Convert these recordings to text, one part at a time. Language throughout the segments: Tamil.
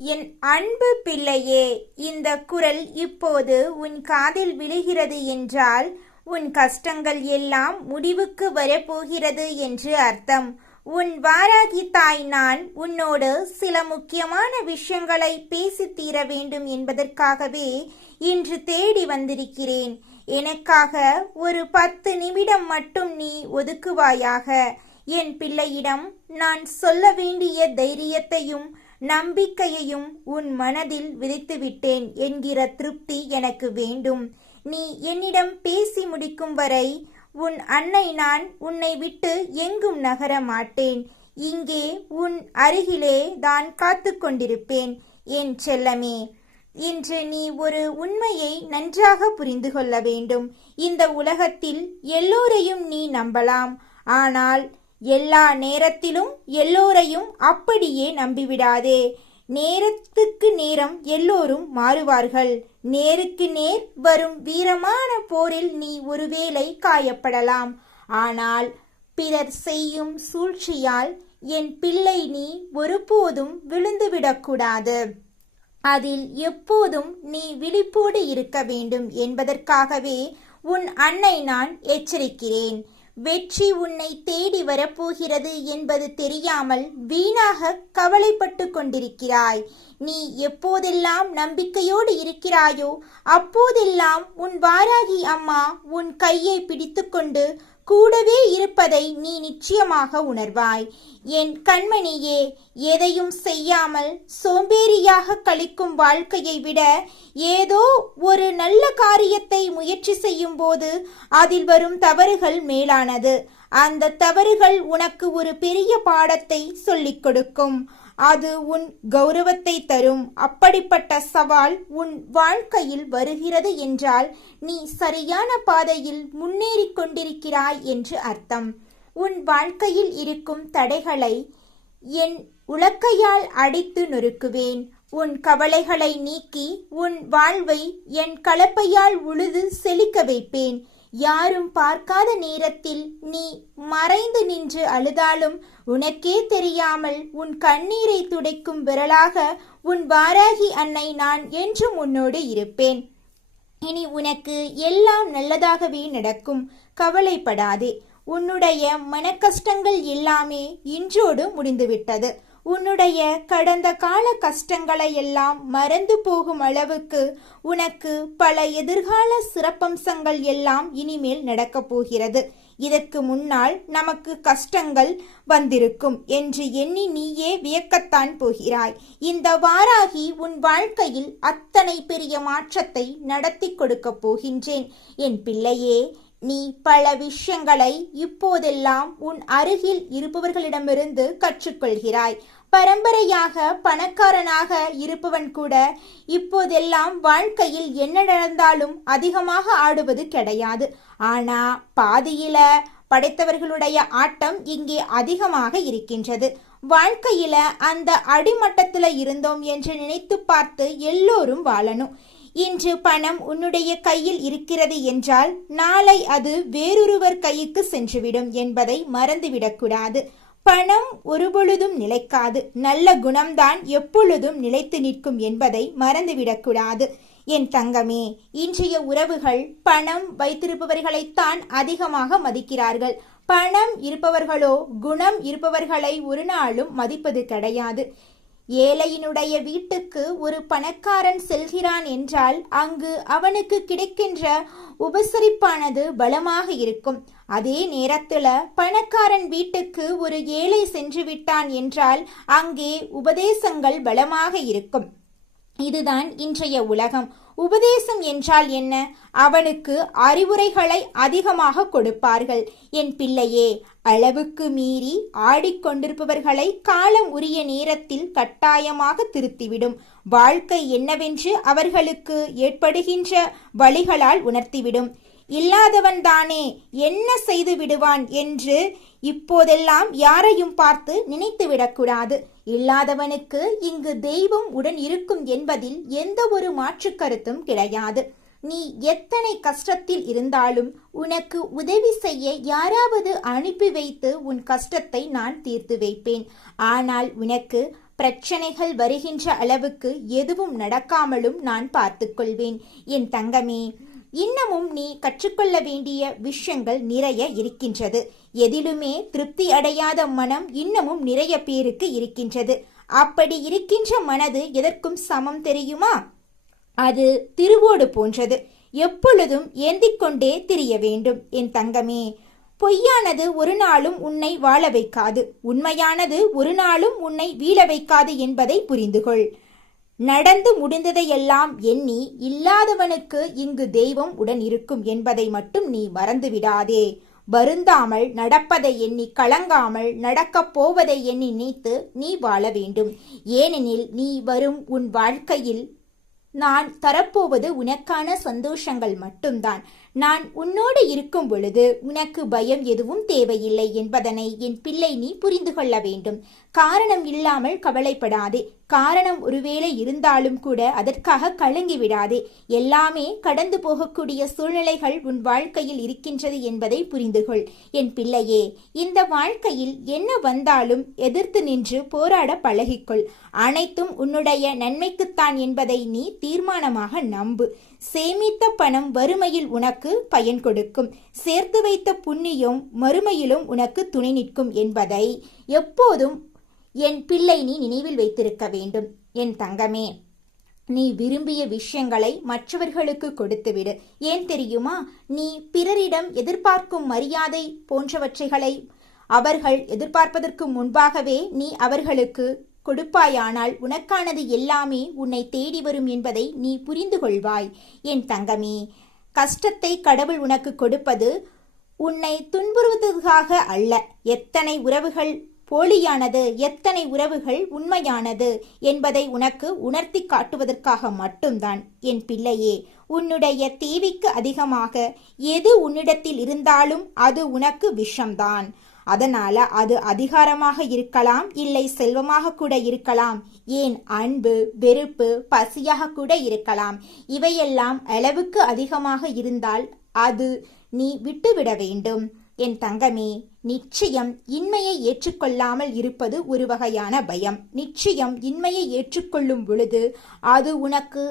என் அன்பு பிள்ளையே, இந்த குரல் இப்போது உன் காதில் விழுகிறது என்றால் உன் கஷ்டங்கள் எல்லாம் முடிவுக்கு வரப்போகிறது என்று அர்த்தம். உன் வாராகி தாய் நான் உன்னோடு சில முக்கியமான விஷயங்களை பேசி தீர வேண்டும் என்பதற்காகவே இன்று தேடி வந்திருக்கிறேன். எனக்காக ஒரு 10 நிமிடம் மட்டும் நீ ஒதுக்குவாயாக? என் பிள்ளையிடம் நான் சொல்ல வேண்டிய தைரியத்தையும் நம்பிக்கையையும் உன் மனதில் விதைத்துவிட்டேன் என்கிற திருப்தி எனக்கு வேண்டும். நீ என்னிடம் பேசி முடிக்கும் வரை உன் அன்னை நான் உன்னை விட்டு எங்கும் நகர மாட்டேன். இங்கே உன் அருகிலே தான் காத்து கொண்டிருப்பேன் என் செல்லமே. இன்று நீ ஒரு உண்மையை நன்றாக புரிந்து கொள்ள வேண்டும். இந்த உலகத்தில் எல்லோரையும் நீ நம்பலாம், ஆனால் எல்லா நேரத்திலும் எல்லோரையும் அப்படியே நம்பிவிடாதே. நேரத்துக்கு நேரம் எல்லோரும் மாறுவார்கள். நேருக்கு நேர் வரும் வீரமான போரில் நீ ஒருவேளை காயப்படலாம். ஆனால் பிறர் செய்யும் சூழ்ச்சியால் என் பிள்ளை நீ ஒருபோதும் விழுந்துவிடக்கூடாது. அதில் எப்போதும் நீ விழிப்போடு இருக்க வேண்டும் என்பதற்காகவே உன் அன்னை நான் எச்சரிக்கிறேன். வெற்றி உன்னை தேடி வரப்போகிறது என்பது தெரியாமல் வீணாக கவலைப்பட்டு கொண்டிருக்கிறாய். நீ எப்போதெல்லாம் நம்பிக்கையோடு இருக்கிறாயோ அப்போதெல்லாம் உன் வாராகி அம்மா உன் கையை பிடித்துக்கொண்டு கூடவே இருப்பதை நீ நிச்சயமாக உணர்வாய். என் கண்மணியே, எதையும் செய்யாமல் சோம்பேறியாக கழிக்கும் வாழ்க்கையை விட ஏதோ ஒரு நல்ல காரியத்தை முயற்சி செய்யும் போது அதில் வரும் தவறுகள் மேலானது. அந்த தவறுகள் உனக்கு ஒரு பெரிய பாடத்தை சொல்லிக் கொடுக்கும். அது உன் கௌரவத்தை தரும். அப்படிப்பட்ட சவால் உன் வாழ்க்கையில் வருகிறது என்றால் நீ சரியான பாதையில் முன்னேறி கொண்டிருக்கிறாய் என்று அர்த்தம். உன் வாழ்க்கையில் இருக்கும் தடைகளை என் உலக்கையால் அடித்து நொறுக்குவேன். உன் கவலைகளை நீக்கி உன் வாழ்வை என் கலப்பையால் உழுது செழிக்க வைப்பேன். யாரும் பார்க்காத நேரத்தில் நீ மறைந்து நின்று அழுதாலும் உனக்கே தெரியாமல் உன் கண்ணீரை துடைக்கும் விரலாக உன் வாராகி அன்னை நான் என்றும் உன்னோடு இருப்பேன். இனி உனக்கு எல்லாம் நல்லதாகவே நடக்கும். கவலைப்படாதே. உன்னுடைய மனக்கஷ்டங்கள் எல்லாமே இன்றோடு முடிந்துவிட்டது. உன்னுடைய கடந்த கால கஷ்டங்களை எல்லாம் மறந்து போகும் அளவுக்கு உனக்கு பல எதிர்கால சிறப்பம்சங்கள் எல்லாம் இனிமேல் நடக்கப் போகிறது. இதற்கு முன்னால் நமக்கு கஷ்டங்கள் வந்திருக்கும் என்று எண்ணி நீயே வியக்கத்தான் போகிறாய். இந்த வாராகி உன் வாழ்க்கையில் அத்தனை பெரிய மாற்றத்தை நடத்தி கொடுக்க போகின்றேன் என் பிள்ளையே. நீ பல விஷயங்களை இப்போதெல்லாம் உன் அருகில் இருப்பவர்களிடமிருந்து கற்றுக்கொள்கிறாய். பரம்பரையாக பணக்காரனாக இருப்பவன் கூட இப்போதெல்லாம் வாழ்க்கையில் என்ன நடந்தாலும் அதிகமாக ஆடுவது கிடையாது. ஆனா பாதியில படைத்தவர்களுடைய ஆட்டம் இங்கே அதிகமாக இருக்கின்றது. வாழ்க்கையில அந்த அடிமட்டத்துல இருந்தோம் என்று நினைத்து பார்த்து எல்லோரும் வாழணும். இன்று பணம் உன்னுடைய கையில் இருக்கிறது என்றால் நாளை அது வேறொருவர் கைக்கு சென்றுவிடும் என்பதை மறந்துவிடக்கூடாது. பணம் ஒருபொழுதும் நிலைக்காது. நல்ல குணம்தான் எப்பொழுதும் நிலைத்து நிற்கும் என்பதை மறந்துவிடக்கூடாது என் தங்கமே. இன்றைய உறவுகள் பணம் வைத்திருப்பவர்களைத்தான் அதிகமாக மதிக்கிறார்கள். பணம் இருப்பவர்களோ குணம் இருப்பவர்களை ஒரு நாளும் மதிப்பது கிடையாது. ஏழையினுடைய வீட்டுக்கு ஒரு பணக்காரன் செல்கிறான் என்றால் அங்கு அவனுக்கு கிடைக்கின்ற உபசரிப்பானது பலமாக இருக்கும். அதே நேரத்துல பணக்காரன் வீட்டுக்கு ஒரு ஏழை சென்று விட்டான் என்றால் அங்கே உபதேசங்கள் பலமாக இருக்கும். இதுதான் இன்றைய உலகம். உபதேசம் என்றால் என்ன? அவனுக்கு அறிவுரைகளை அதிகமாக கொடுப்பார்கள். என் பிள்ளையே, அளவுக்கு மீறி ஆடிக்கொண்டிருப்பவர்களை காலம் உரிய நேரத்தில் கட்டாயமாக திருத்திவிடும். வாழ்க்கை என்னவென்று அவர்களுக்கு ஏற்படுகின்ற வழிகளால் உணர்த்திவிடும். இல்லாதவன் தானே என்ன செய்து விடுவான் என்று இப்போதெல்லாம் யாரையும் பார்த்து நினைத்து விடக்கூடாது. இல்லாதவனுக்கு இங்கு தெய்வம் உடன் இருக்கும் என்பதில் எந்த ஒரு மாற்று கருத்தும் கிடையாது. நீ எத்தனை கஷ்டத்தில் இருந்தாலும் உனக்கு உதவி செய்ய யாராவது அனுப்பி வைத்து உன் கஷ்டத்தை நான் தீர்த்து வைப்பேன். ஆனால் உனக்கு பிரச்சனைகள் வருகின்ற அளவுக்கு எதுவும் நடக்காமலும் நான் பார்த்துக்கொள்வேன். என் தங்கமே, இன்னமும் நீ கற்றுக்கொள்ள வேண்டிய விஷயங்கள் நிறைய இருக்கின்றது. எதிலுமே திருப்தி அடையாத மனம் இன்னமும் நிறைய பேருக்கு இருக்கின்றது. அப்படி இருக்கின்ற மனது எதற்கும் சமம் தெரியுமா? அது திருவோடு போன்றது. எப்பொழுதும் ஏந்திக் கொண்டே திரிய வேண்டும். என் தங்கமே, பொய்யானது ஒரு நாளும் உன்னை வாழ வைக்காது, உண்மையானது ஒரு நாளும் உன்னை வீழ வைக்காது என்பதை புரிந்துகொள். நடந்து முடிந்ததையெல்லாம் எண்ணி இல்லாதவனுக்கு இங்கு தெய்வம் உடன் இருக்கும் என்பதை மட்டும் நீ மறந்துவிடாதே. வருந்தாமல் நடப்பதை எண்ணி கலங்காமல் நடக்கப் போவதை எண்ணி நினைத்து நீ வாழ வேண்டும். ஏனெனில் நீ வரும் உன் வாழ்க்கையில் நான் தரப்போவது உனக்கான சந்தோஷங்கள் மட்டும்தான். நான் உன்னோடு இருக்கும் பொழுது உனக்கு பயம் எதுவும் தேவையில்லை என்பதனை என் பிள்ளை நீ புரிந்து கொள்ள வேண்டும். காரணம் இல்லாமல் கவலைப்படாதே. காரணம் ஒருவேளை இருந்தாலும் கூட அதற்காக கலங்கி விடாதே. எல்லாமே கடந்து போகக்கூடிய சூழ்நிலைகள் உன் வாழ்க்கையில் இருக்கின்றது என்பதை புரிந்துகொள். என் பிள்ளையே, இந்த வாழ்க்கையில் என்ன வந்தாலும் எதிர்த்து நின்று போராட பழகிக்கொள். அனைத்தும் உன்னுடைய நன்மைக்குத்தான் என்பதை நீ தீர்மானமாக நம்பு. சேமித்த பணம் வறுமையில் உனக்கு பயன் கொடுக்கும். சேர்த்து வைத்த புண்ணியம் மறுமையிலும் உனக்கு துணை நிற்கும் என்பதை எப்போதும் என் பிள்ளை நீ நினைவில் வைத்திருக்க வேண்டும். என் தங்கமே, நீ விரும்பிய விஷயங்களை மற்றவர்களுக்கு கொடுத்துவிடு. ஏன் தெரியுமா? நீ பிறரிடம் எதிர்பார்க்கும் மரியாதை போன்றவற்றைகளை அவர்கள் எதிர்பார்ப்பதற்கு முன்பாகவே நீ அவர்களுக்கு கொடுப்பாயானால் உனக்கானது எல்லாமே உன்னை தேடி வரும் என்பதை நீ புரிந்து கொள்வாய். என் தங்கமே, கஷ்டத்தை கடவுள் உனக்கு கொடுப்பது உன்னை துன்புறுவதற்காக அல்ல. எத்தனை உறவுகள் போலியானது, எத்தனை உறவுகள் உண்மையானது என்பதை உனக்கு உணர்த்தி காட்டுவதற்காக மட்டும்தான். என் பிள்ளையே, உன்னுடைய தேவைக்கு அதிகமாக எது உன்னிடத்தில் இருந்தாலும் அது உனக்கு விஷம்தான். அதனால அது அதிகாரமாக இருக்கலாம், இல்லை செல்வமாக கூட இருக்கலாம், ஏன் அன்பு, வெறுப்பு, பசியாக கூட இருக்கலாம். இவையெல்லாம் அளவுக்கு அதிகமாக இருந்தால் அது நீ விட்டுவிட வேண்டும். என் தங்கமே, நிச்சயம் இன்மையை ஏற்றுக்கொள்ளாமல் இருப்பது ஒரு வகையான பயம். நிச்சயம் இன்மையை ஏற்றுக்கொள்ளும் பொழுது அது உனக்கு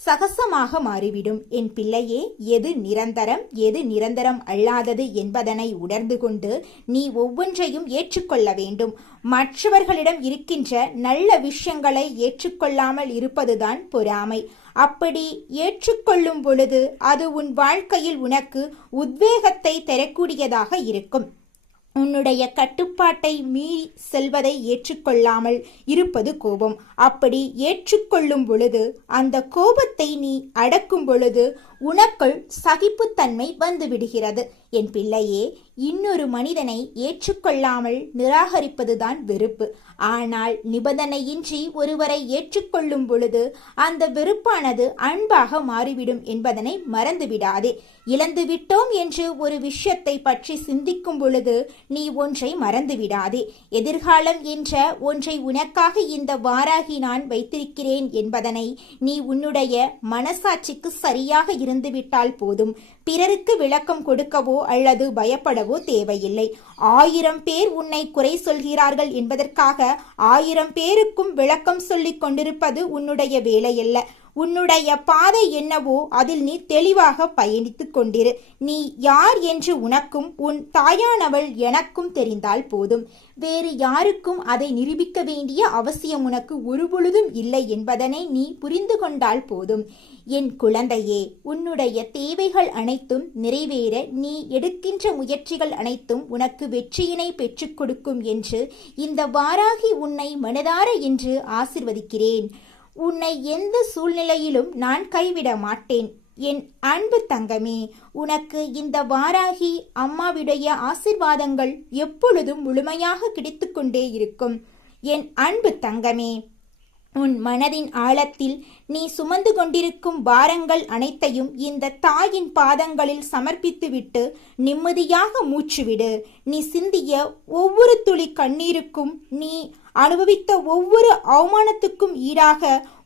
சகசமாக மாறிவிடும். என் பிள்ளையே, எது நிரந்தரம் எது நிரந்தரம் அல்லாதது என்பதனை உணர்ந்து கொண்டு நீ ஒவ்வொன்றையும் ஏற்றுக்கொள்ள வேண்டும். மற்றவர்களிடம் இருக்கின்ற நல்ல விஷயங்களை ஏற்றுக்கொள்ளாமல் இருப்பதுதான் பொறாமை. அப்படி ஏற்றுக்கொள்ளும் பொழுது அது உன் வாழ்க்கையில் உனக்கு உத்வேகத்தை தரக்கூடியதாக இருக்கும். உன்னுடைய கட்டுப்பாட்டை மீறி செல்வதை ஏற்றுக்கொள்ளாமல் இருப்பது கோபம். அப்படி ஏற்றுக்கொள்ளும் பொழுது அந்த கோபத்தை நீ அடக்கும் பொழுது உனக்குள் சகிப்புத்தன்மை வந்து விடுகிறது. என் பிள்ளையே, இன்னொரு மனிதனை ஏற்றுக்கொள்ளாமல் நிராகரிப்பதுதான் வெறுப்பு. ஆனால் நிபந்தனையின்றி ஒருவரை ஏற்றுக்கொள்ளும் பொழுது அந்த வெறுப்பானது அன்பாக மாறிவிடும் என்பதனை மறந்துவிடாதே. இழந்துவிட்டோம் என்று ஒரு விஷயத்தை பற்றி சிந்திக்கும் பொழுது நீ ஒன்றை மறந்துவிடாதே. எதிர்காலம் என்ற ஒன்றை உனக்காக இந்த வாராகி நான் வைத்திருக்கிறேன் என்பதனை நீ உன்னுடைய மனசாட்சிக்கு சரியாக இருந்துவிட்டால் போதும். பிறருக்கு விளக்கம் கொடுக்கவோ அல்லது பயப்படவோ தேவையில்லை. 1000 பேர் உன்னை குறை சொல்கிறார்கள் என்பதற்காக 1000 பேருக்கும் விளக்கம் சொல்லிக் கொண்டிருப்பது உன்னுடைய வேலையல்ல. உன்னுடைய பாதை என்னவோ அதில் நீ தெளிவாக பயணித்துக் கொண்டிரு. நீ யார் என்று உனக்கும் உன் தாயானவள் எனக்கும் தெரிந்தால் போதும். வேறு யாருக்கும் அதை நிரூபிக்க வேண்டிய அவசியம் உனக்கு ஒருபொழுதும் இல்லை என்பதனை நீ புரிந்து கொண்டால் போதும். என் குழந்தையே, உன்னுடைய தேவைகள் அனைத்தும் நிறைவேற நீ எடுக்கின்ற முயற்சிகள் அனைத்தும் உனக்கு வெற்றியினை பெற்றுக் கொடுக்கும் என்று இந்த வாராகி உன்னை மனதார என்று ஆசிர்வதிக்கிறேன். உன்னை எந்த சூழ்நிலையிலும் நான் கைவிட மாட்டேன். என் அன்பு தங்கமே, உனக்கு இந்த வாராகி அம்மாவுடைய ஆசிர்வாதங்கள் எப்பொழுதும் முழுமையாக கிடைத்து கொண்டே இருக்கும். என் அன்பு தங்கமே, உன் மனதின் ஆழத்தில் நீ சுமந்து கொண்டிருக்கும் பாரங்கள் அனைத்தையும் இந்த தாயின் பாதங்களில் சமர்ப்பித்துவிட்டு நிம்மதியாக மூச்சுவிடு. நீ சிந்திய ஒவ்வொரு துளி கண்ணீருக்கும் நீ அனுபவித்த ஒவ்வொரு அவமானத்துக்கும் ஈடாக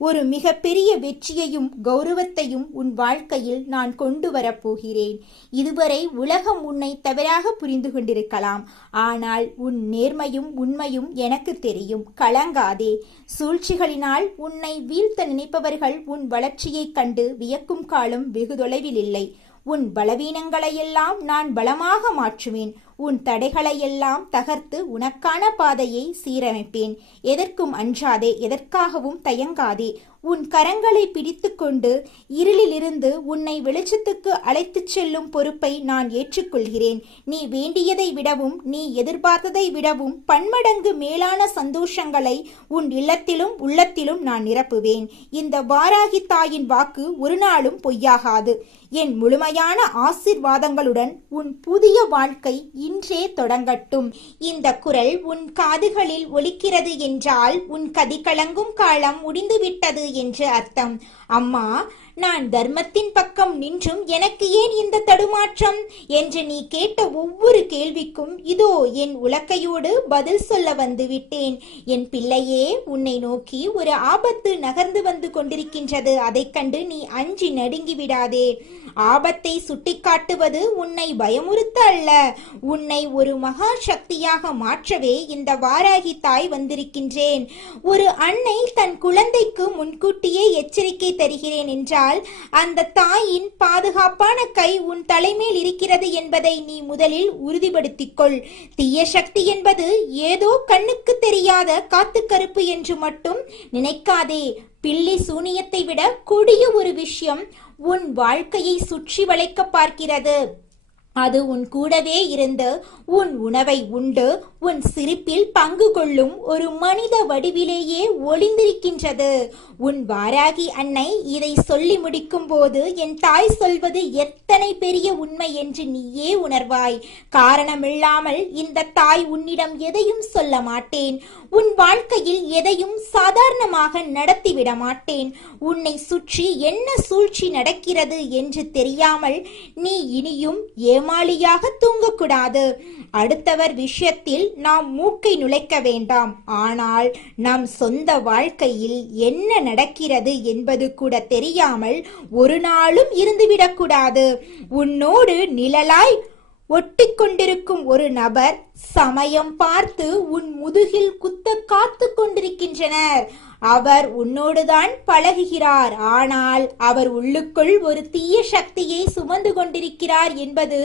ஒரு மிக பெரிய வெற்றியையும் கௌரவத்தையும் உன் வாழ்க்கையில் நான் கொண்டு வரப்போகிறேன். இதுவரை உலகம் உன்னை தவறாக புரிந்து கொண்டிருக்கலாம். ஆனால் உன் நேர்மையும் உண்மையும் எனக்கு தெரியும். கலங்காதே. சூழ்ச்சிகளினால் உன்னை வீழ்த்த நினைப்பவர்கள் உன் வளர்ச்சியைக் கண்டு வியக்கும் காலம் வெகு தொலைவில் இல்லை. உன் பலவீனங்களையெல்லாம் நான் பலமாக மாற்றுவேன். உன் தடைகளையெல்லாம் தகர்த்து உனக்கான பாதையை சீரமைப்பேன். எதற்கும் அஞ்சாதே, எதற்காகவும் தயங்காதே. உன் கரங்களை பிடித்துக்கொண்டு இருளிலிருந்து உன்னை வெளிச்சத்துக்கு அழைத்துச் செல்லும் பொறுப்பை நான் ஏற்றுக்கொள்கிறேன். நீ வேண்டியதை விடவும் நீ எதிர்பார்த்ததை விடவும் பன்மடங்கு மேலான சந்தோஷங்களை உன் இல்லத்திலும் உள்ளத்திலும் நான் நிரப்புவேன். இந்த வாராகி தாயின் வாக்கு ஒரு நாளும் பொய்யாகாது. என் முழுமையான ஆசீர்வாதங்களுடன் உன் புதிய வாழ்க்கை இன்றே தொடங்கட்டும். இந்த குரல் உன் காதுகளில் ஒலிக்கிறது என்றால் உன் கதி கலங்கும் காலம் முடிந்துவிட்டது என்று அர்த்தம். அம்மா, நான் தர்மத்தின் பக்கம் நின்றும் எனக்கு ஏன் இந்த தடுமாற்றம் என்று நீ கேட்ட ஒவ்வொரு கேள்விக்கும் இதோ என் உலக்கையோடு பதில் சொல்ல வந்து விட்டேன். என் பிள்ளையே, உன்னை நோக்கி ஒரு ஆபத்து நகர்ந்து வந்து கொண்டிருக்கின்றது. அதைக் கண்டு நீ அஞ்சி நடுங்கி விடாதே. ஆபத்தை சுட்டிக்காட்டுவது உன்னை பயமுறுத்த அல்ல, உன்னை ஒரு மகா சக்தியாக மாற்றவே இந்த வாராகி தாய் வந்திருக்கின்றேன். ஒரு அன்னை தன் குழந்தைக்கு முன்கூட்டியே எச்சரிக்கை தருகிறேன் என்றால் அந்த தாயின் பாதுகாப்பான கை உன் தலைமேல் இருக்கிறது என்பதை நீ முதலில் உறுதிப்படுத்திக் கொள். தீய சக்தி என்பது ஏதோ கண்ணுக்கு தெரியாத காத்துக்கருப்பு என்று மட்டும் நினைக்காதே. பில்லி சூனியத்தை விட கொடிய ஒரு விஷயம் உன் வாழ்க்கையை சுற்றி வளைக்க பார்க்கிறது. அது உன் கூடவே இருந்து உன் உணவை உண்டு உன் சிரிப்பில் பங்கு கொள்ளும் ஒரு மனித வடிவிலேயே ஒளிந்திருக்கின்றது. உன் வாராகி அன்னை இதை சொல்லி முடிக்கும் போது என் தாய் சொல்வது எத்தனை பெரிய உண்மை என்று நீயே உணர்வாய். காரணமில்லாமல் இந்த தாய் உன்னிடம் எதையும் சொல்ல மாட்டேன். உன் வாழ்க்கையில் எதையும் சாதாரணமாக நடத்திவிட மாட்டேன். உன்னை சுற்றி என்ன சூழ்ச்சி நடக்கிறது என்று தெரியாமல் நீ இனியும் ஏமாளியாக தூங்கக்கூடாது. அடுத்தவர் விஷயத்தில் நாம் மூக்கை நுழைக்க வேண்டாம். ஆனால் நம் சொந்த வாழ்க்கையில் என்ன நடக்கிறது என்பது கூட தெரியாமல் ஒரு நாளும் இருந்துவிடக்கூடாது. உன்னோடு நிழலாய் ஒட்டிக்கொண்டிருக்கும் ஒரு நபர் சமயம் பார்த்து உன் முதுகில் குத்த காத்து கொண்டிருக்கின்றனர். அவர் உன்னோடுதான் பழகுகிறார். ஆனால் அவர் உள்ளுக்குள் ஒரு தீய சக்தியை சுமந்து கொண்டிருக்கிறார் என்பது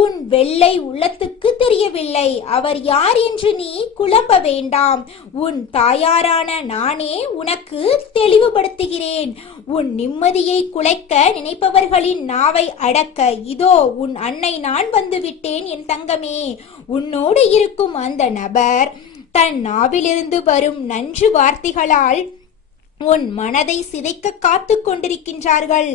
உன் வெள்ளை உள்ளத்துக்கு தெரியவில்லை. அவர் யார் என்று நீ குழம்ப வேண்டாம். உன் தாயாரான நானே உனக்கு தெளிவுபடுத்துகிறேன். உன் நிம்மதியை குலைக்க நினைப்பவர்களின் நாவை அடக்க இதோ உன் அன்னை நான் வந்துவிட்டேன். என் தங்கமே, உன்னோடு இருக்கும் அந்த நபர் தன் நாவிலிருந்து வரும் நன்று வார்த்தைகளால் உன் மனதை சிதைக்க காத்து கொண்டிருக்கின்றார்கள்.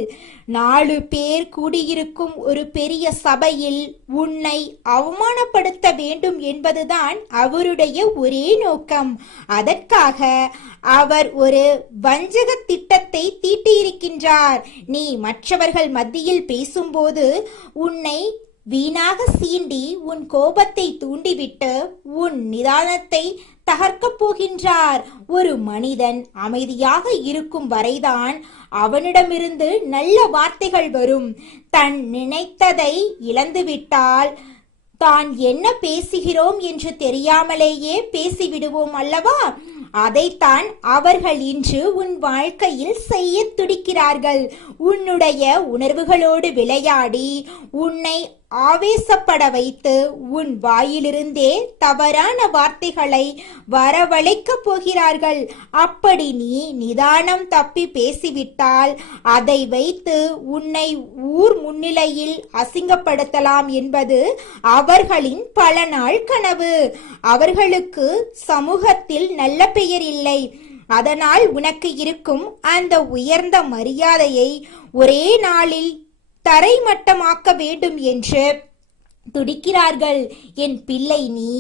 4 பேர் கூடியிருக்கும் ஒரு பெரிய சபையில் உன்னை அவமானப்படுத்த வேண்டும் என்பதுதான் அவருடைய ஒரே நோக்கம். அதற்காக அவர் ஒரு வஞ்சக திட்டத்தை தீட்டியிருக்கின்றார். நீ மற்றவர்கள் மத்தியில் பேசும்போது உன்னை வீணாக சீண்டி உன் கோபத்தை தூண்டிவிட்டு உன் நிதானத்தை தகர்க்கப் போகின்றார். ஒரு மனிதன் அமைதியாக இருக்கும் வரைதான் அவனிடமிருந்து நல்ல வார்த்தைகள் வரும். தன் நினைத்ததை இழந்துவிட்டால் தான் என்ன பேசுகிறோம் என்று தெரியாமலேயே பேசிவிடுவோம் அல்லவா? அதைத்தான் அவர்கள் இன்று உன் வாழ்க்கையில் செய்ய துடிக்கிறார்கள். உன்னுடைய உணர்வுகளோடு விளையாடி உன்னை ஆவேசப்பட வைத்து உன் வாயிலிருந்தே தவறான வார்த்தைகளை வரவழைக்கப் போகிறார்கள். அப்படி நீ நிதானம் தப்பி பேசிவிட்டால் அதை வைத்து உன்னை ஊர் முன்னிலையில் அசிங்கப்படுத்தலாம் என்பது அவர்களின் பல நாள் கனவு. அவர்களுக்கு சமூகத்தில் நல்ல பெயர் இல்லை. அதனால் உனக்கு இருக்கும் அந்த உயர்ந்த மரியாதையை ஒரே நாளில் தரைமட்டமாக்க வேண்டும் என்று துடிக்கிறார்கள். என் பிள்ளை, நீ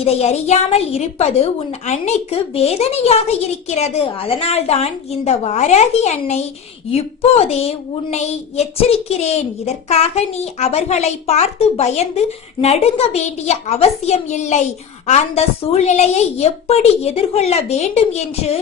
இதை அறியாமல் இருப்பது உன் அன்னைக்கு வேதனையாக இருக்கிறது. அதனால்தான் இந்த வாராகி அன்னை இப்போதே உன்னை எச்சரிக்கிறேன். இதற்காக நீ அவர்களை பார்த்து பயந்து நடுங்க வேண்டிய அவசியம் இல்லை. அந்த சூழ்நிலையை எப்படி எதிர்கொள்ள வேண்டும் என்று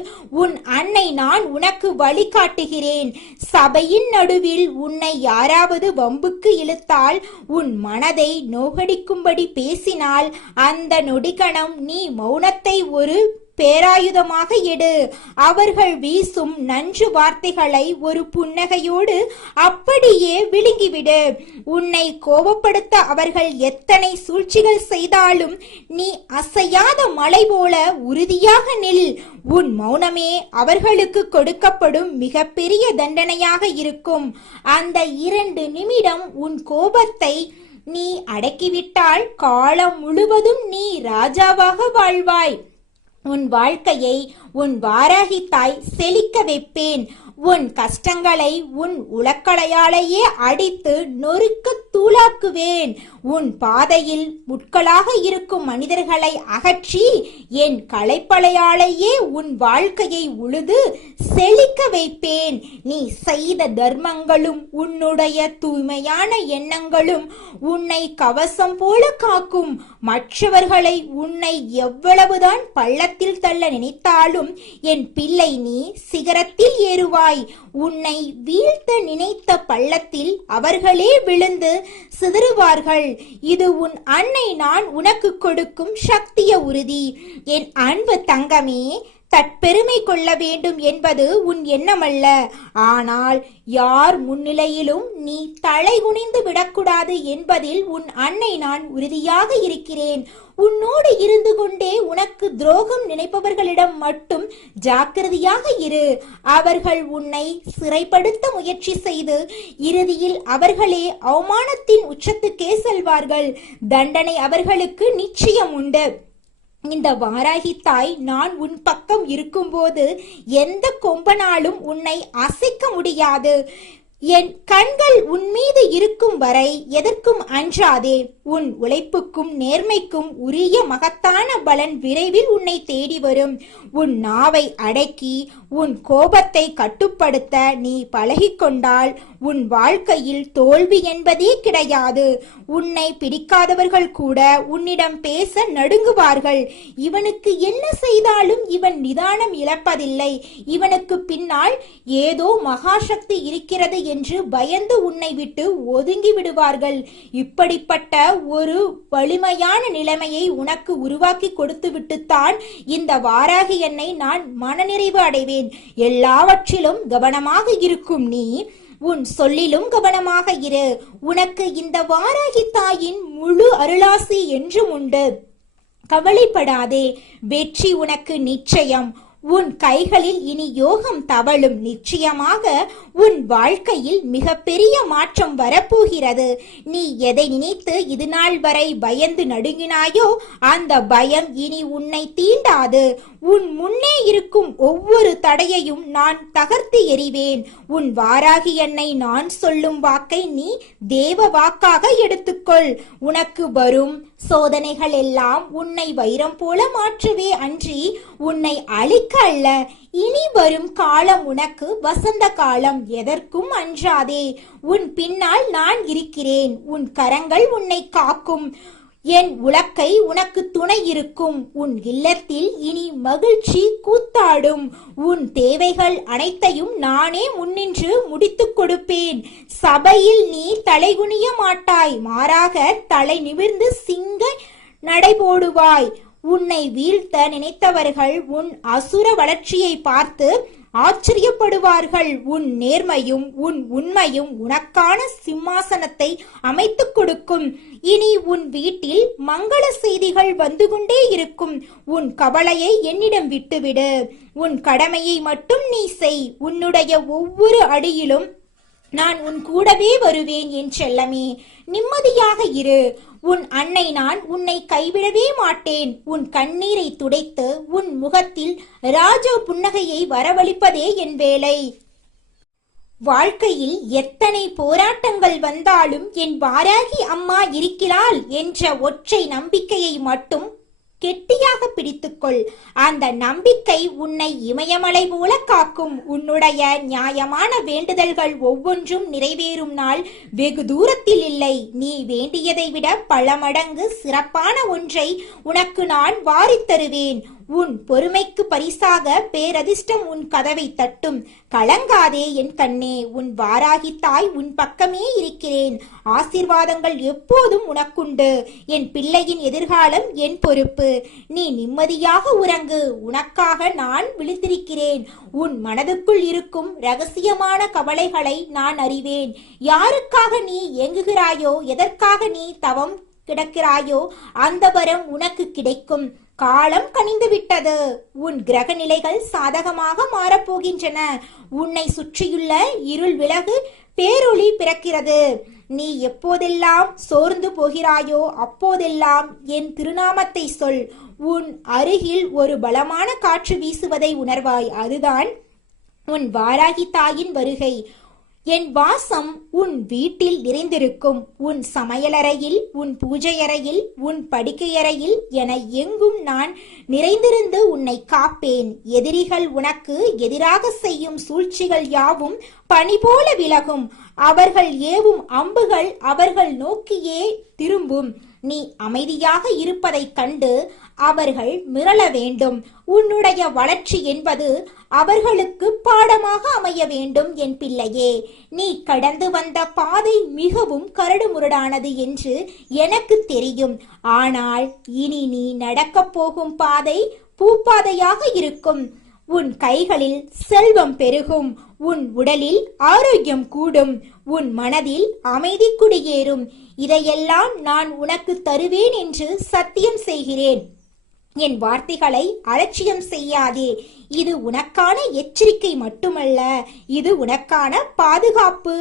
உன் அன்னை நான் உனக்கு வழிகாட்டுகிறேன். சபையின் நடுவில் உன்னை யாராவது வம்புக்கு இழுத்தால், உன் மனதை நோகடிக்கும்படி பேசினால், அந்த நொடிகணம் நீ மௌனத்தை ஒரு பேராயுதமாக எடு. அவர்கள் வீசும் நஞ்சு வார்த்தைகளை ஒரு புன்னகையோடு அப்படியே விழுங்கிவிடு. உன்னை கோபப்படுத்த அவர்கள் எத்தனை சூழ்ச்சிகள் செய்தாலும் நீ அசையாத மலை போல உறுதியாக நில். உன் மௌனமே அவர்களுக்கு கொடுக்கப்படும் மிகப்பெரிய தண்டனையாக இருக்கும். அந்த 2 நிமிடம் உன் கோபத்தை நீ அடக்கிவிட்டால் காலம் முழுவதும் நீ ராஜாவாக வாழ்வாய். உன் வாழ்க்கையை உன் வாராகி தாய் செழிக்க வைப்பேன். உன் கஷ்டங்களை உன் உலக்களையாலேயே அடித்து நொறுக்க தூளாக்குவேன். உன் பாதையில் முட்களாக இருக்கும் மனிதர்களை அகற்றி என் களைப்பலையாலேயே உன் வாழ்க்கையை உழுது செழிக்க வைப்பேன். நீ செய்த தர்மங்களும் உன்னுடைய தூய்மையான எண்ணங்களும் உன்னை கவசம் போல காக்கும். மற்றவர்களை உன்னை எவ்வளவுதான் பள்ளத்தில் தள்ள நினைத்தாலும் என் பிள்ளை நீ சிகரத்தில் ஏறுவாய். உன்னை வீழ்த்த நினைத்த பள்ளத்தில் அவர்களே விழுந்து சிதறுவார்கள். இது உன் அன்னை நான் உனக்கு கொடுக்கும் சக்திய உறுதி. என் அன்பு தங்கமே, தற்பெருமை கொள்ள வேண்டும் என்பது உன் எண்ணமல்ல. ஆனால் யார் முன்னிலையிலும் நீ தலை குனிந்து விடக்கூடாது என்பதில் உன் அன்னை நான் உறுதியாக இருக்கிறேன். உன்னோடு இருந்து கொண்டே உனக்கு துரோகம் நினைப்பவர்களிடம் மட்டும் ஜாக்கிரதையாக இரு. அவர்கள் உன்னை சிறைப்படுத்த முயற்சி செய்து இறுதியில் அவர்களே அவமானத்தின் உச்சத்துக்கே செல்வார்கள். தண்டனை அவர்களுக்கு நிச்சயம் உண்டு. இந்த வாராகி தாய் நான் உன் பக்கம் இருக்கும்போது எந்த கொம்பனாலும் உன்னை அசைக்க முடியாது. என் கண்கள் உன் மீது இருக்கும் வரை எதற்கும் அஞ்சாதே. உன் உழைப்புக்கும் நேர்மைக்கும் உரிய மகத்தான பலன் விரைவில் உன்னை தேடி வரும். உன் நாவை அடக்கி உன் கோபத்தை கட்டுப்படுத்த நீ பழகிக்கொண்டால் உன் வாழ்க்கையில் தோல்வி என்பதே கிடையாது. உன்னை பிடிக்காதவர்கள் கூட உன்னிடம் பேச நடுங்குவார்கள். இவனுக்கு என்ன செய்தாலும் இவன் நிதானம் இழப்பதில்லை, இவனுக்கு பின்னால் ஏதோ மகாசக்தி இருக்கிறது என்று பயந்து உன்னை விட்டு ஒதுங்கி விடுவார்கள். இப்படிப்பட்ட ஒரு வலிமையான நிலைமையை உனக்கு உருவாக்கி கொடுத்து விட்டுத்தான் இந்த வாராகி என்னை நான் மனநிறைவு அடைவேன். எல்லாவற்றிலும் கவனமாக இருக்கும் நீ உன் சொல்லிலும் கவனமாக இரு. உனக்கு இந்த வாராகி தாயின் முழு அருளாசி என்றும் உண்டு. கவலைப்படாதே, வெற்றி உனக்கு நிச்சயம். உன் கைகளில் இனி யோகம் தவழும். நிச்சயமாக உன் வாழ்க்கையில் மிகப்பெரிய மாற்றம் வரப்போகிறது. நீ எதை நினைத்து இது நாள் வரை பயந்து நடுங்கினாயோ அந்த பயம் இனி உன்னை தீண்டாது. உன் முன்னே இருக்கும் ஒவ்வொரு தடையையும் நான் தகர்த்து எறிவேன். உன் வாராகி என்னை நான் சொல்லும் வாக்கை நீ தேவ வாக்காக எடுத்துக்கொள். உனக்கு வரும் சோதனைகள் எல்லாம் உன்னை வைரம் போல மாற்றவே அன்றி உன்னை அழிக்க அல்ல. இனி வரும் காலம் உனக்கு வசந்த காலம். எதற்கும் அஞ்சாதே. உன் பின்னால் நான் இருக்கிறேன். உன் கரங்கள் உன்னை காக்கும். என் உலக்கை உனக்கு துணை இருக்கும். உன் இல்லத்தில் இனி மகிழ்ச்சி கூத்தாடும். உன் தேவைகள் அனைத்தையும் நானே முன்னின்று முடித்துக் கொடுப்பேன். சபையில் நீ தலைகுனிய மாட்டாய், மாறாக தலை நிமிர்ந்து சிங்க நடைபோடுவாய். உன்னை வீழ்த்த நினைத்தவர்கள் உன் அசுர வளர்ச்சியை பார்த்து ஆச்சரியப்படுவார்கள். உன் நேர்மையும் உன் உண்மையும் உனக்கான சிம்மாசனத்தை அமைத்துக் கொடுக்கும். இனி உன் வீட்டில் மங்கள செய்திகள் வந்து கொண்டே இருக்கும். உன் கவலையை என்னிடம் விட்டுவிடு. உன் கடமையை மட்டும் நீ செய். உன்னுடைய ஒவ்வொரு அடியிலும் நான் உன் கூடவே வருவேன். என் செல்லமே, நிம்மதியாக இரு. உன் அன்னை நான் உன்னை கைவிடவே மாட்டேன். உன் கண்ணீரை துடைத்து உன் முகத்தில் ராஜ புன்னகையை வரவழைப்பதே என் வேலை. வாழ்க்கையில் எத்தனை போராட்டங்கள் வந்தாலும் என் வாராகி அம்மா இருக்கிறாள் என்ற ஒற்றை நம்பிக்கையை மட்டும் கெட்டியாக பிடித்துக்கொள். அந்த நம்பிக்கை உன்னை இமயமலை போல காக்கும். உன்னுடைய நியாயமான வேண்டுதல்கள் ஒவ்வொன்றும் நிறைவேறும் நாள் வெகு தூரத்தில் இல்லை. நீ வேண்டியதை விட பல மடங்கு சிறப்பான ஒன்றை உனக்கு நான் வாரித் தருவேன். உன் பொறுமைக்கு பரிசாக பேரதிர்ஷ்டம் உன் கதவை தட்டும். கலங்காதே என் கண்ணே, உன் வாராகி தாய் உன் பக்கமே இருக்கிறேன். ஆசீர்வாதங்கள் எப்போதும் உனக்குண்டு. என் பிள்ளையின் எதிர்காலம் என் பொறுப்பு. நீ நிம்மதியாக உறங்கு. உனக்காக நான் விழித்திருக்கிறேன். உன் மனதுக்குள் இருக்கும் ரகசியமான கவலைகளை நான் அறிவேன். யாருக்காக நீ ஏங்குகிறாயோ, எதற்காக நீ தவம் கிடக்கிறாயோ, அந்த வரம் உனக்கு கிடைக்கும். காலம் கனிந்து விட்டது. உன் கிரக நிலைகள் சாதகமாக மாறப்போகின்றன. உன்னை சுற்றியுள்ள இருள் விலகு, பேரொளி பிறக்கிறது. நீ எப்போதெல்லாம் சோர்ந்து போகிறாயோ அப்போதெல்லாம் என் திருநாமத்தை சொல். உன் அருகில் ஒரு பலமான காற்று வீசுவதை உணர்வாய். அதுதான் உன் வாராகி தாயின் வருகை. என் வாசம் உன் வீட்டில் நிறைந்திருக்கும். உன் சமையலறையில், உன் பூஜையறையில், உன் படுக்கையறையில் என எங்கும் நான் நிறைந்திருந்து உன்னை காப்பேன். எதிரிகள் உனக்கு எதிராக செய்யும் சூழ்ச்சிகள் யாவும் பனி போல விலகும். அவர்கள் ஏவும் அம்புகள் அவர்கள் நோக்கியே திரும்பும். நீ அமைதியாக இருப்பதைக் கண்டு அவர்கள் மிரள வேண்டும். உன்னுடைய வளர்ச்சி என்பது அவர்களுக்கு பாடமாக அமைய வேண்டும். என் பிள்ளையே, நீ கடந்து வந்த பாதை மிகவும் கரடுமுரடானது என்று எனக்கு தெரியும். ஆனால் இனி நீ நடக்கப் போகும் பாதை பூப்பாதையாக இருக்கும். உன் கைகளில் செல்வம் பெருகும். உன் உடலில் ஆரோக்கியம் கூடும். உன் மனதில் அமைதி குடியேறும். இதையெல்லாம் நான் உனக்கு தருவேன் என்று சத்தியம் செய்கிறேன். என் வார்த்தைகளை அலட்சியம் செய்யாதே. இது உனக்கான எச்சரிக்கை மட்டுமல்ல, இது உனக்கான பாதுகாப்பு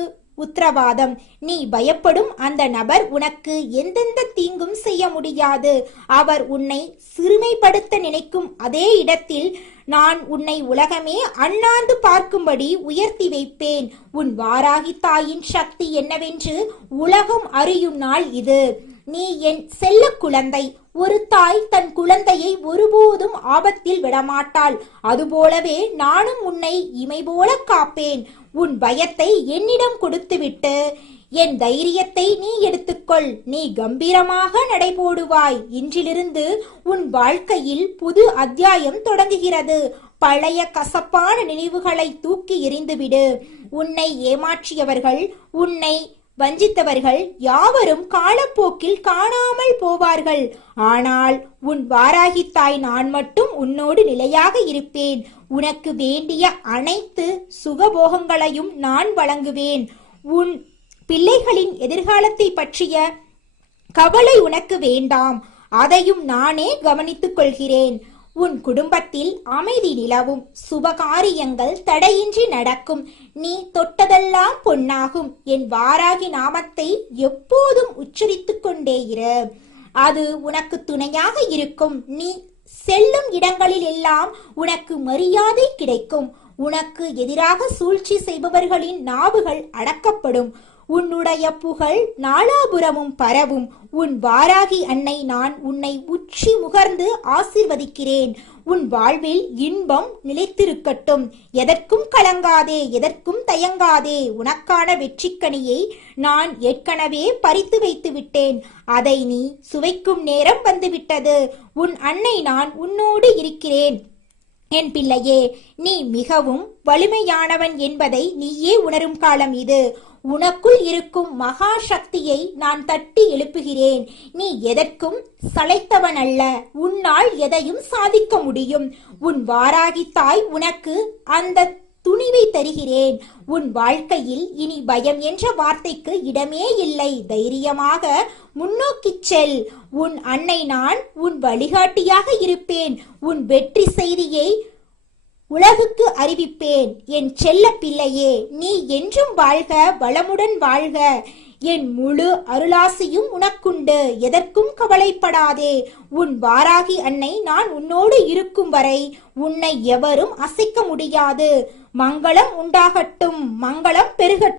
உத்தரவாதம். நீ பயப்படும் அந்த நபர் உனக்கு எந்தெந்த தீங்கும் செய்ய முடியாது. அவர் உன்னை சிறுமைப்படுத்த நினைக்கும் அதே இடத்தில் நான் உன்னை உலகமே அண்ணாந்து பார்க்கும்படி உயர்த்தி வைப்பேன். உன் வாராகி தாயின் சக்தி என்னவென்று உலகம் அறியும் நாள் இது. நீ என் செல்ல குழந்தை. ஒரு தாய் தன் குழந்தையை ஒருபோதும் ஆபத்தில் விடமாட்டாள். அதுபோலவே நானும் உன்னை இமை போல காப்பேன். உன் பயத்தை என்னிடம் கொடுத்துவிட்டு என் தைரியத்தை நீ எடுத்துக்கொள். நீ கம்பீரமாக நடைபோடுவாய். இன்றிலிருந்து உன் வாழ்க்கையில் புது அத்தியாயம் தொடங்குகிறது. பழைய கசப்பான நினைவுகளை தூக்கி எறிந்துவிடு. உன்னை ஏமாற்றியவர்கள், உன்னை வஞ்சித்தவர்கள் யாவரும் காலப்போக்கில் காணாமல் போவார்கள். ஆனால் உன் வாராகி தாய் நான் மட்டும் உன்னோடு நிலையாக இருப்பேன். உனக்கு வேண்டிய அனைத்து சுகபோகங்களையும் நான் வழங்குவேன். உன் பிள்ளைகளின் எதிர்காலத்தை பற்றிய கவலை உனக்கு வேண்டாம். அதையும் நானே கவனித்துக் கொள்கிறேன். உன் குடும்பத்தில் அமைதி நிலவும். சுபகாரியங்கள் தடையின்றி நடக்கும். நீ தொட்டதெல்லாம் பொன்னாகும். என் வாராகி நாமத்தை எப்போதும் உச்சரித்துக் கொண்டே இரு. அது உனக்கு துணையாக இருக்கும். நீ செல்லும் இடங்களில் எல்லாம் உனக்கு மரியாதை கிடைக்கும். உனக்கு எதிராக சூழ்ச்சி செய்பவர்களின் நாவுகள் அடக்கப்படும். உன்னுடைய புகழ் நாலாபுரமும் பரவும். உன் வாராகி அன்னை நான் உன்னை உச்சி முகர்ந்து ஆசீர்வதிக்கிறேன். உன் வாழ்வில் இன்பம் நிலைத்திருக்கட்டும். எதற்கும் கலங்காதே, எதற்கும் தயங்காதே. உனக்கான வெற்றிக்கனியை நான் ஏற்கனவே பறித்து வைத்து விட்டேன். அதை நீ சுவைக்கும் நேரம் வந்துவிட்டது. உன் அன்னை நான் உன்னோடு இருக்கிறேன். என் பிள்ளையே, நீ மிகவும் வலிமையானவன் என்பதை நீயே உணரும் காலம் இது. உனக்குள் இருக்கும் மகா சக்தியை நான் தட்டி எழுப்புகிறேன். நீ எதற்கும் சளைத்தவன் அல்ல. உன்னால் எதையும் சாதிக்க முடியும். உன் வாராகி தாய் உனக்கு அந்த துணிவை தருகிறேன். உன் வாழ்க்கையில் இனி பயம் என்ற வார்த்தைக்கு இடமே இல்லை. தைரியமாக முன்னோக்கிச் செல். உன் அன்னை நான் உன் வழிகாட்டியாக இருப்பேன். உன் வெற்றி செய்தியை உலகுக்கு அறிவிப்பேன். என் செல்ல பிள்ளையே, நீ என்றும் வாழ்க, வளமுடன் வாழ்க. என் முழு அருளாசியும் உனக்குண்டு. எதற்கும் கவலைப்படாதே. உன் வாராகி அன்னை நான் உன்னோடு இருக்கும் வரை உன்னை எவரும் அசைக்க முடியாது. மங்களம் உண்டாகட்டும், மங்களம் பெருகட்டும்.